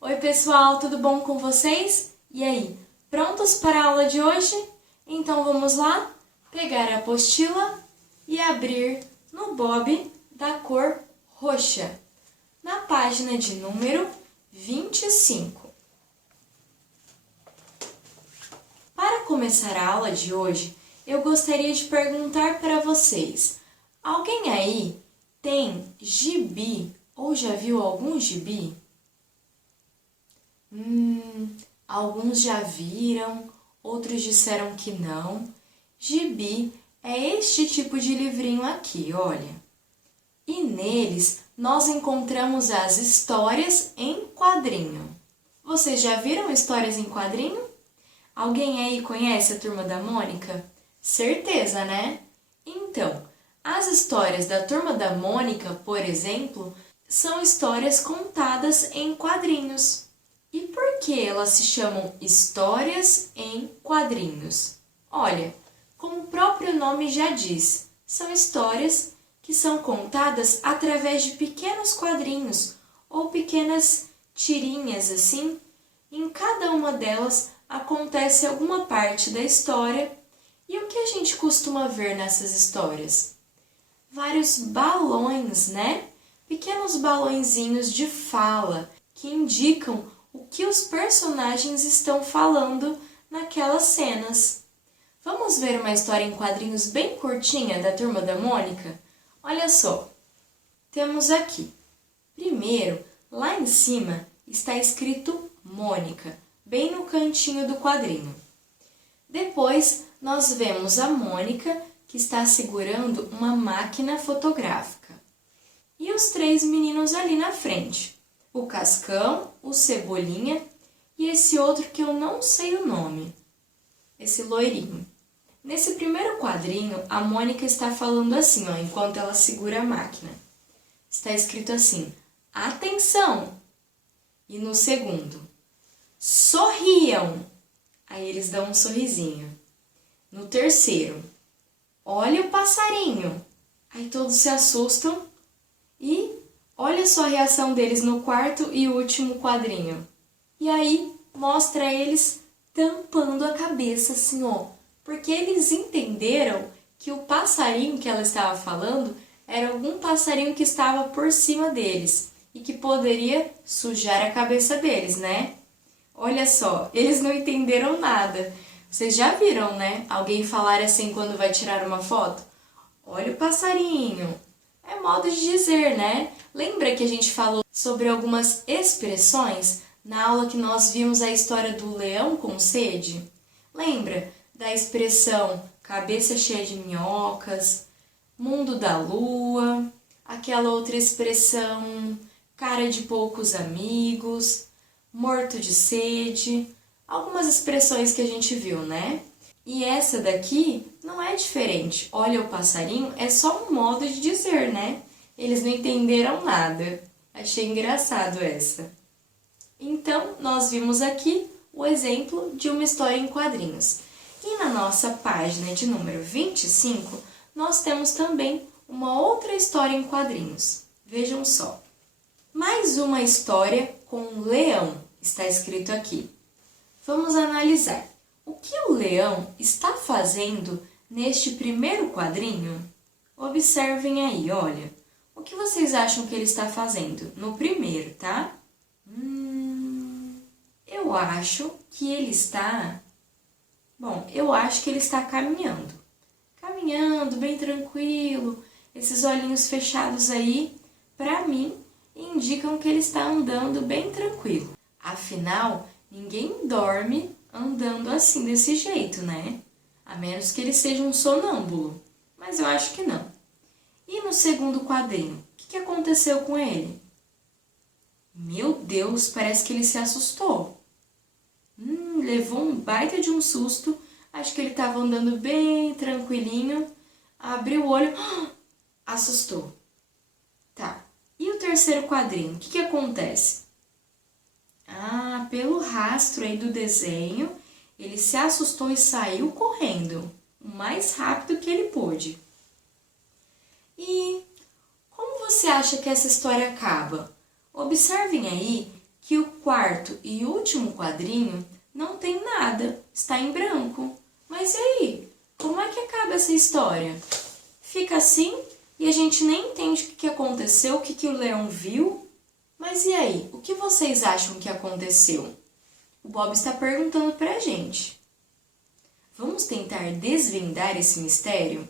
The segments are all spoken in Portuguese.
Oi pessoal, tudo bom com vocês? E aí, prontos para a aula de hoje? Então vamos lá pegar a apostila e abrir no Bob da cor roxa, na página de número 25. Para começar a aula de hoje, eu gostaria de perguntar para vocês: alguém aí tem gibi ou já viu algum gibi? Alguns já viram, outros disseram que não. Gibi é este tipo de livrinho aqui, olha. E neles nós encontramos as histórias em quadrinho. Vocês já viram histórias em quadrinho? Alguém aí conhece a Turma da Mônica? Certeza, né? Então, as histórias da Turma da Mônica, por exemplo, são histórias contadas em quadrinhos. E por que elas se chamam histórias em quadrinhos? Olha, como o próprio nome já diz, são histórias que são contadas através de pequenos quadrinhos ou pequenas tirinhas assim. Em cada uma delas acontece alguma parte da história. E o que a gente costuma ver nessas histórias? Vários balões, né? Pequenos balõezinhos de fala que indicam o que os personagens estão falando naquelas cenas. Vamos ver uma história em quadrinhos bem curtinha da Turma da Mônica? Olha só, temos aqui. Primeiro, lá em cima está escrito Mônica, bem no cantinho do quadrinho. Depois, nós vemos a Mônica, que está segurando uma máquina fotográfica. E os três meninos ali na frente. O Cascão, o Cebolinha e esse outro que eu não sei o nome. Esse loirinho. Nesse primeiro quadrinho, a Mônica está falando assim, ó, enquanto ela segura a máquina. Está escrito assim: atenção! E no segundo, sorriam! Aí eles dão um sorrisinho. No terceiro, olha o passarinho! Aí todos se assustam e olha só a reação deles no quarto e último quadrinho. E aí mostra eles tampando a cabeça assim, ó. Porque eles entenderam que o passarinho que ela estava falando era algum passarinho que estava por cima deles e que poderia sujar a cabeça deles, né? Olha só, eles não entenderam nada. Vocês já viram, né? Alguém falar assim quando vai tirar uma foto? Olha o passarinho. É modo de dizer, né? Lembra que a gente falou sobre algumas expressões na aula que nós vimos a história do leão com sede? Lembra da expressão cabeça cheia de minhocas, mundo da lua, aquela outra expressão cara de poucos amigos, morto de sede, algumas expressões que a gente viu, né? E essa daqui não é diferente. Olha o passarinho, é só um modo de dizer, né? Eles não entenderam nada. Achei engraçado essa. Então, nós vimos aqui o exemplo de uma história em quadrinhos. E na nossa página de número 25, nós temos também uma outra história em quadrinhos. Vejam só. Mais uma história com um leão está escrito aqui. Vamos analisar. O que o leão está fazendo neste primeiro quadrinho? Observem aí, olha. O que vocês acham que ele está fazendo no primeiro, tá? Eu acho que ele está... Bom, eu acho que ele está caminhando. Caminhando, bem tranquilo. Esses olhinhos fechados aí, para mim, indicam que ele está andando bem tranquilo. Afinal, ninguém dorme andando assim, desse jeito, né? A menos que ele seja um sonâmbulo. Mas eu acho que não. E no segundo quadrinho, o que aconteceu com ele? Meu Deus, parece que ele se assustou. Levou um baita de um susto. Acho que ele estava andando bem tranquilinho. Abriu o olho, assustou. Tá. E o terceiro quadrinho, o que acontece? Pelo rastro aí do desenho, ele se assustou e saiu correndo, o mais rápido que ele pôde. E como você acha que essa história acaba? Observem aí que o quarto e último quadrinho não tem nada, está em branco. Mas e aí? Como é que acaba essa história? Fica assim e a gente nem entende o que aconteceu, o que o leão viu. Mas e aí? O que vocês acham que aconteceu? O Bob está perguntando pra gente. Vamos tentar desvendar esse mistério?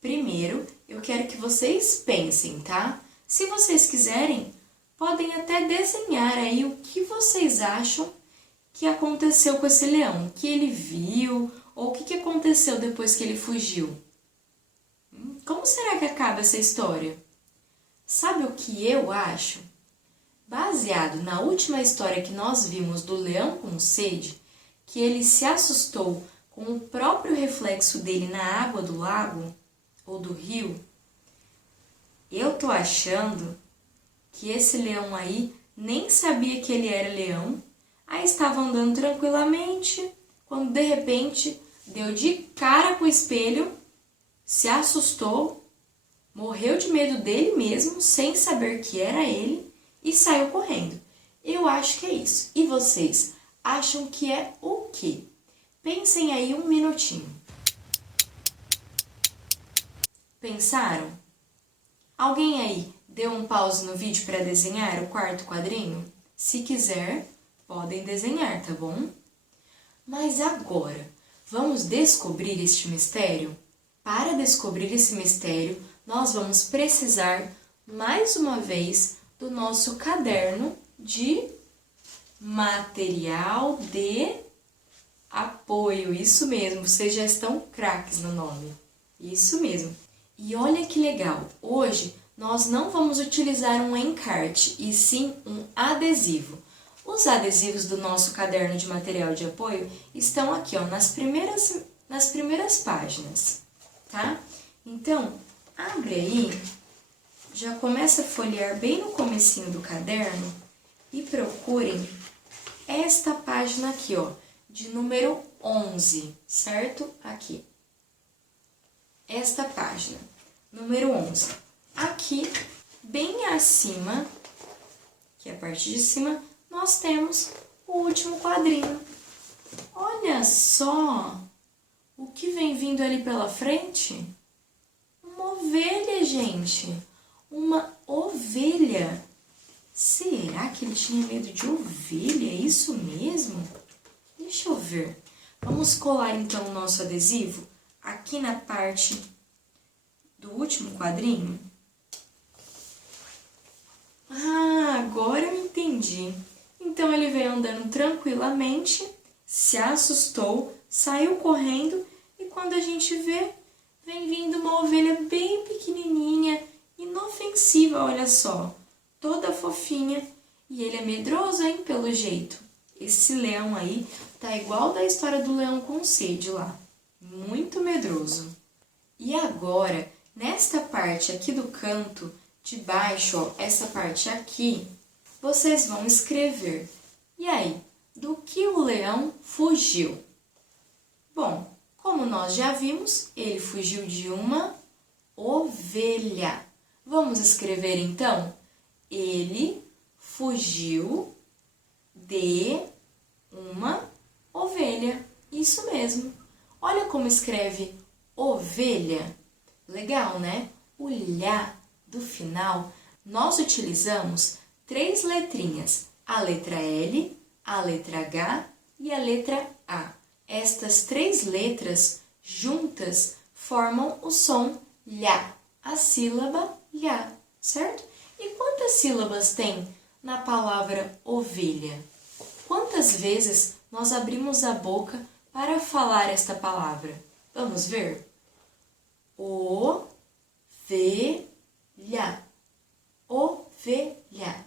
Primeiro, eu quero que vocês pensem, tá? Se vocês quiserem, podem até desenhar aí o que vocês acham que aconteceu com esse leão, o que ele viu ou o que aconteceu depois que ele fugiu. Como será que acaba essa história? Sabe o que eu acho? Baseado na última história que nós vimos do leão com sede, que ele se assustou com o próprio reflexo dele na água do lago ou do rio, eu tô achando que esse leão aí nem sabia que ele era leão, aí estava andando tranquilamente, quando de repente deu de cara com o espelho, se assustou, morreu de medo dele mesmo, sem saber que era ele, e saiu correndo. Eu acho que é isso. E vocês acham que é o quê? Pensem aí um minutinho. Pensaram? Alguém aí deu um pause no vídeo para desenhar o quarto quadrinho? Se quiser, podem desenhar, tá bom? Mas agora, vamos descobrir este mistério? Para descobrir esse mistério, nós vamos precisar, mais uma vez, do nosso caderno de material de apoio. Isso mesmo, vocês já estão craques no nome. Isso mesmo. E olha que legal, hoje nós não vamos utilizar um encarte, e sim um adesivo. Os adesivos do nosso caderno de material de apoio estão aqui, ó, nas primeiras páginas, tá? Então, abre aí, já começa a folhear bem no comecinho do caderno e procurem esta página aqui, ó, de número 11, certo? Aqui. Esta página, número 11. Aqui, bem acima, que é a parte de cima, nós temos o último quadrinho. Olha só o que vem vindo ali pela frente. Uma ovelha, gente. Uma ovelha. Será que ele tinha medo de ovelha? É isso mesmo? Deixa eu ver. Vamos colar então o nosso adesivo aqui na parte do último quadrinho. Ah, agora eu entendi. Então ele veio andando tranquilamente, se assustou, saiu correndo e quando a gente vê, vem vindo uma ovelha bem pequenininha, inofensiva, olha só, toda fofinha. E ele é medroso, hein, pelo jeito. Esse leão aí tá igual da história do leão com sede lá. Muito medroso. E agora, nesta parte aqui do canto de baixo, ó, essa parte aqui, vocês vão escrever. E aí, do que o leão fugiu? Bom, como nós já vimos, ele fugiu de uma ovelha. Vamos escrever então? Ele fugiu de uma ovelha. Isso mesmo. Olha como escreve ovelha. Legal, né? O lhá do final, nós utilizamos 3 letrinhas. A letra L, a letra H e a letra A. Estas 3 letras juntas formam o som lhá, a sílaba lhá, certo? E quantas sílabas tem na palavra ovelha? Quantas vezes nós abrimos a boca para falar esta palavra? Vamos ver? Ovelha. Ovelha.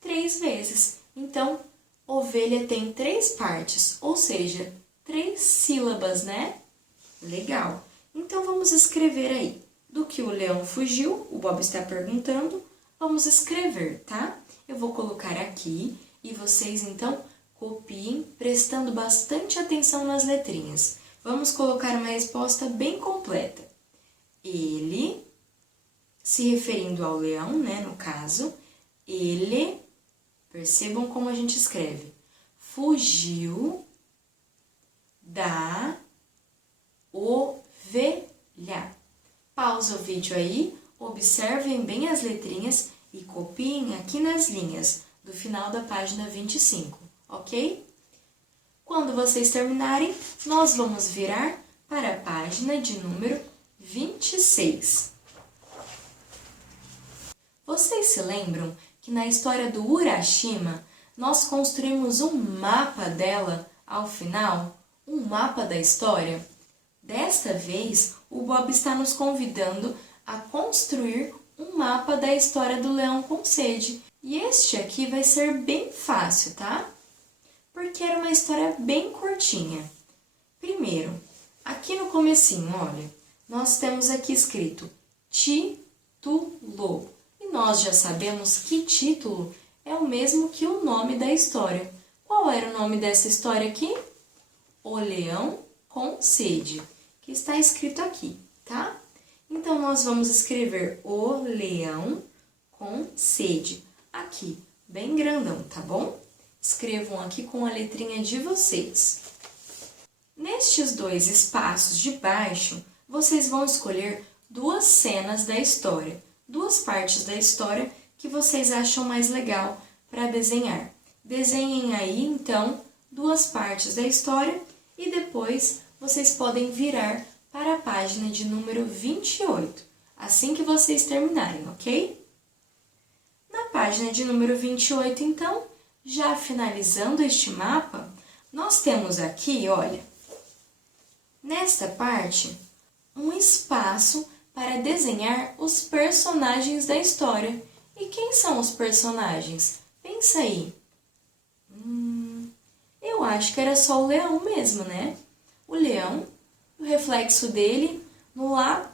3 vezes. Então, ovelha tem 3 partes, ou seja, 3 sílabas, né? Legal. Então, vamos escrever aí. Do que o leão fugiu, o Bob está perguntando, vamos escrever, tá? Eu vou colocar aqui e vocês, então, copiem, prestando bastante atenção nas letrinhas. Vamos colocar uma resposta bem completa. Ele se referindo ao leão, né, no caso, ele, percebam como a gente escreve, fugiu da ovelha. Pausa o vídeo aí, observem bem as letrinhas e copiem aqui nas linhas do final da página 25, ok? Quando vocês terminarem, nós vamos virar para a página de número 26. Vocês se lembram que na história do Urashima, nós construímos um mapa dela ao final? Um mapa da história? Desta vez, o Bob está nos convidando a construir um mapa da história do leão com sede. E este aqui vai ser bem fácil, tá? Porque era uma história bem curtinha. Primeiro, aqui no comecinho, olha, nós temos aqui escrito título. E nós já sabemos que título é o mesmo que o nome da história. Qual era o nome dessa história aqui? O Leão com Sede, que está escrito aqui, tá? Então, nós vamos escrever O Leão com Sede, aqui, bem grandão, tá bom? Escrevam aqui com a letrinha de vocês. Nestes dois espaços de baixo, vocês vão escolher duas cenas da história, duas partes da história que vocês acham mais legal para desenhar. Desenhem aí, então, duas partes da história e depois vocês podem virar para a página de número 28, assim que vocês terminarem, ok? Na página de número 28, então, já finalizando este mapa, nós temos aqui, olha, nesta parte, um espaço para desenhar os personagens da história. E quem são os personagens? Pensa aí. Eu acho que era só o leão mesmo, né? O leão, o reflexo dele no lago,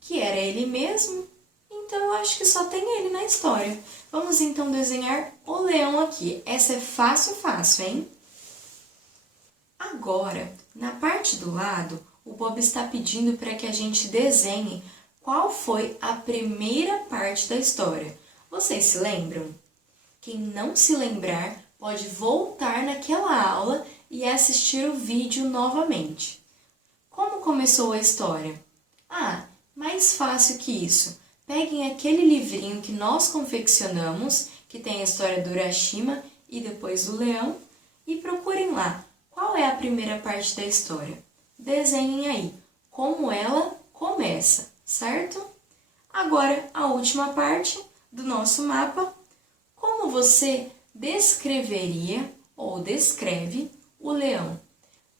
que era ele mesmo. Então, eu acho que só tem ele na história. Vamos, então, desenhar o leão aqui. Essa é fácil, fácil, hein? Agora, na parte do lado, o Bob está pedindo para que a gente desenhe qual foi a primeira parte da história. Vocês se lembram? Quem não se lembrar, pode voltar naquela aula e assistir o vídeo novamente. Como começou a história? Mais fácil que isso. Peguem aquele livrinho que nós confeccionamos, que tem a história do Urashima e depois do leão, e procurem lá qual é a primeira parte da história. Desenhem aí como ela começa, certo? Agora, a última parte do nosso mapa. Como você descreveria ou descreve o leão?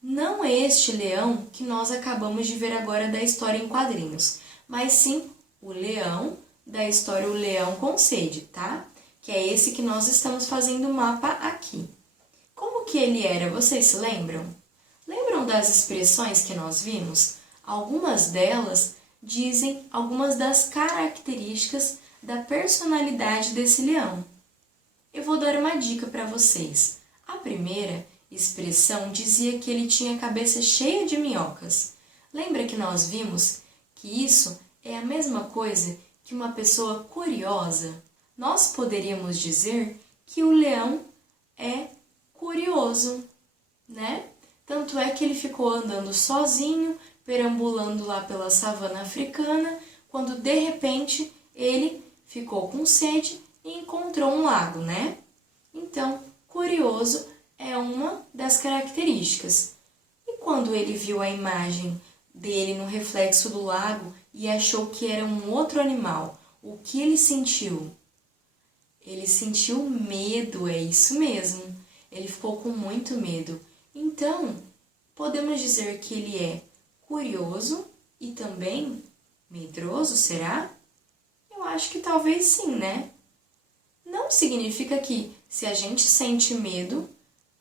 Não este leão que nós acabamos de ver agora da história em quadrinhos, mas sim o leão da história O Leão com Sede, tá? Que é esse que nós estamos fazendo o mapa aqui. Como que ele era, vocês se lembram? Lembram das expressões que nós vimos? Algumas delas dizem algumas das características da personalidade desse leão. Eu vou dar uma dica para vocês. A primeira expressão dizia que ele tinha a cabeça cheia de minhocas. Lembra que nós vimos que isso é a mesma coisa que uma pessoa curiosa? Nós poderíamos dizer que o leão é curioso, né? Tanto é que ele ficou andando sozinho, perambulando lá pela savana africana, quando de repente ele ficou com sede e encontrou um lago, né? Então, curioso é uma das características. E quando ele viu a imagem dele no reflexo do lago e achou que era um outro animal, o que ele sentiu? Ele sentiu medo, é isso mesmo. Ele ficou com muito medo. Então, podemos dizer que ele é curioso e também medroso, será? Eu acho que talvez sim, né? Não significa que se a gente sente medo,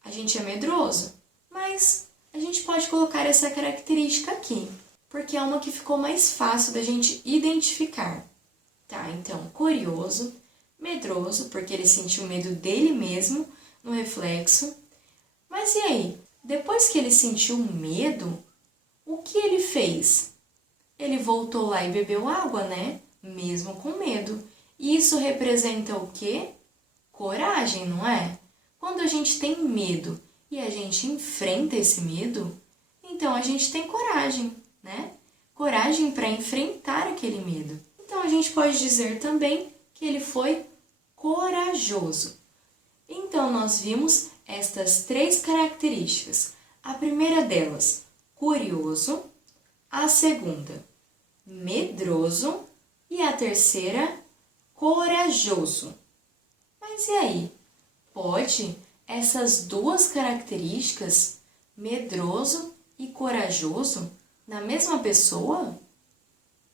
a gente é medroso, mas a gente pode colocar essa característica aqui, porque é uma que ficou mais fácil da gente identificar. Tá, então, curioso, medroso, porque ele sentiu medo dele mesmo no reflexo. Mas e aí? Depois que ele sentiu medo, o que ele fez? Ele voltou lá e bebeu água, né? mesmo com medo. E isso representa o quê? Coragem, não é? Quando a gente tem medo e a gente enfrenta esse medo, então a gente tem coragem, né? Coragem para enfrentar aquele medo. Então a gente pode dizer também que ele foi corajoso. Então nós vimos estas 3 características. A primeira delas, curioso. A segunda, medroso. E a terceira, corajoso. Mas e aí? Pode essas 2 características, medroso e corajoso, na mesma pessoa?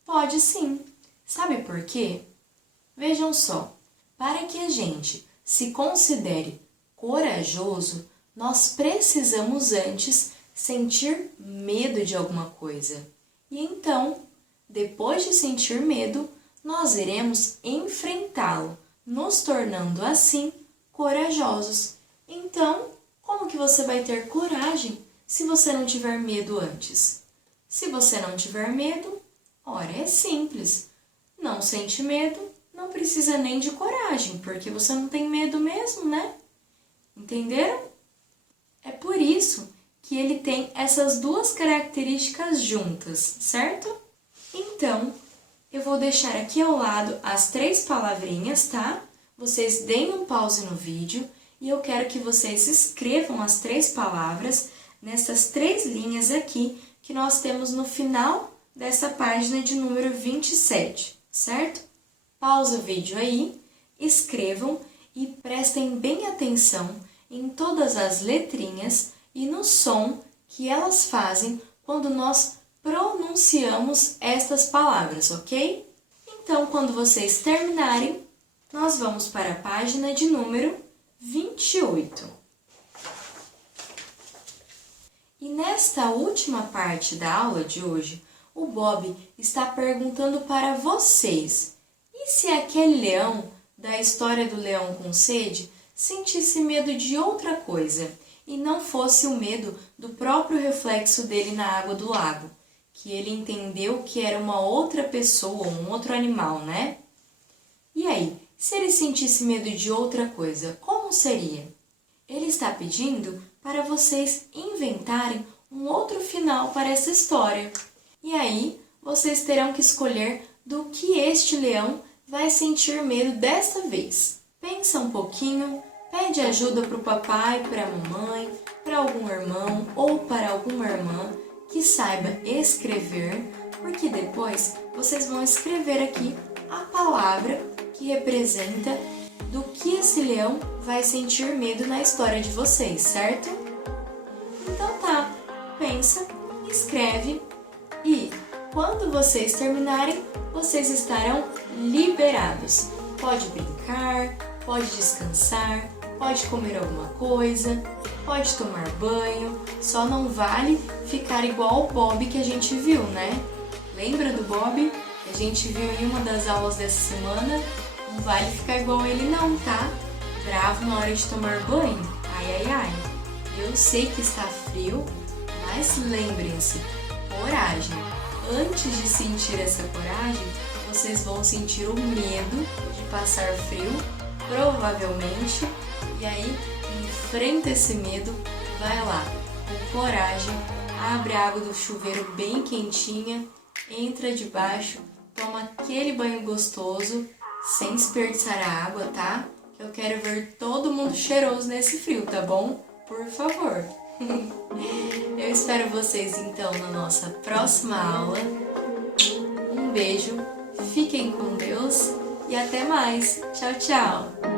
Pode sim. Sabe por quê? Vejam só, para que a gente se considere corajoso, nós precisamos antes sentir medo de alguma coisa. E então, depois de sentir medo, nós iremos enfrentá-lo, nos tornando assim corajosos. Então, como que você vai ter coragem se você não tiver medo antes? Se você não tiver medo, ora, é simples. Não sente medo, não precisa nem de coragem, porque você não tem medo mesmo, né? Entenderam? É por isso que ele tem essas 2 características juntas, certo? Então, eu vou deixar aqui ao lado as 3 palavrinhas, tá? Vocês deem um pause no vídeo e eu quero que vocês escrevam as 3 palavras nessas 3 linhas aqui que nós temos no final dessa página de número 27, certo? Pausa o vídeo aí, escrevam e prestem bem atenção em todas as letrinhas e no som que elas fazem quando nós pronunciamos estas palavras, ok? Então, quando vocês terminarem, nós vamos para a página de número 28. E nesta última parte da aula de hoje, o Bob está perguntando para vocês: e se aquele leão da história do leão com sede sentisse medo de outra coisa e não fosse o medo do próprio reflexo dele na água do lago, que ele entendeu que era uma outra pessoa, um outro animal, né? E aí, se ele sentisse medo de outra coisa, como seria? Ele está pedindo para vocês inventarem um outro final para essa história. E aí, vocês terão que escolher do que este leão vai sentir medo desta vez. Pensa um pouquinho, pede ajuda para o papai, para a mamãe, para algum irmão ou para alguma irmã que saiba escrever, porque depois vocês vão escrever aqui a palavra que representa do que esse leão vai sentir medo na história de vocês, certo? Então tá, pensa, escreve e quando vocês terminarem, vocês estarão liberados. Pode brincar, pode descansar, pode comer alguma coisa, pode tomar banho, só não vale ficar igual o Bob que a gente viu, né? Lembra do Bob? A gente viu em uma das aulas dessa semana. Não vale ficar igual ele não, tá? Bravo na hora de tomar banho. Ai, ai, ai. Eu sei que está frio, mas lembrem-se, coragem. Antes de sentir essa coragem, vocês vão sentir o medo de passar frio, provavelmente, e aí enfrenta esse medo, vai lá, com coragem, abre a água do chuveiro bem quentinha, entra debaixo, toma aquele banho gostoso, sem desperdiçar a água, tá? Eu quero ver todo mundo cheiroso nesse frio, tá bom? Por favor. Eu espero vocês então na nossa próxima aula. Um beijo, fiquem com Deus e até mais. Tchau, tchau!